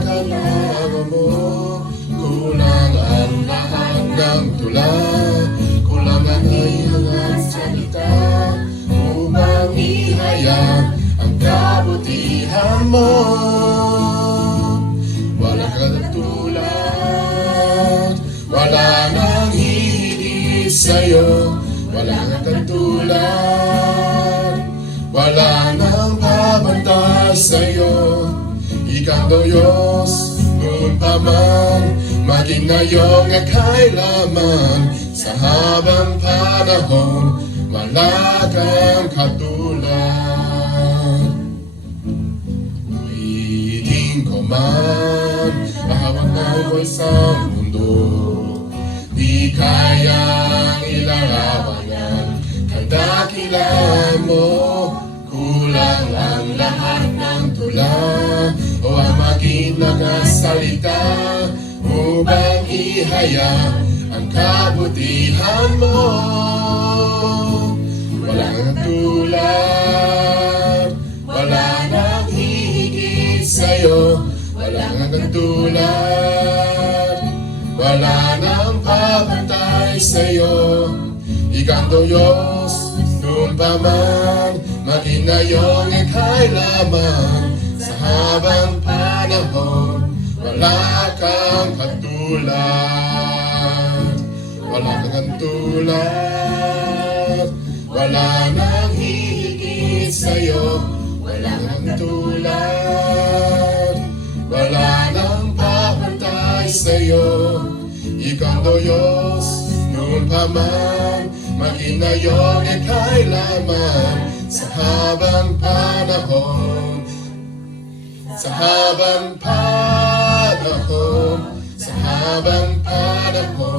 Kailangan mo, kulang ang lahat ng tula, kulang ang iyong salita, upang ihayag ang kabutihan mo. Walang katulad, wala nang hihigit sa'yo, walang katulad, wala nang babantay sa'yo. Ikaw ang Diyos, noon pa man, maging ngayong at kailanman, sa habang panahon, wala kang katulad. Tuwing ko man, mahawak na sa mundo, di kayang ilarawanan, kandakilan mo, kulang ang lahat ng tula, o ang maging nakasalita, upang ihayag ang kabutihan mo. Walang tulad, wala nang hihigit sa'yo, walang tulad, wala nang papantay sa'yo. Ikaw ang Diyos, noon pa man, maging ngayon at kailanman, sa habang panahon, wala kang katulad. Wala kang katulad, wala nang hihigit sa'yo, wala kang katulad, wala nang papantay sa'yo. Ikaw ang Diyos, noon pa man, maging ngayon at kailanman, sa habang panahon, sa habang panahon, sa habang panahon.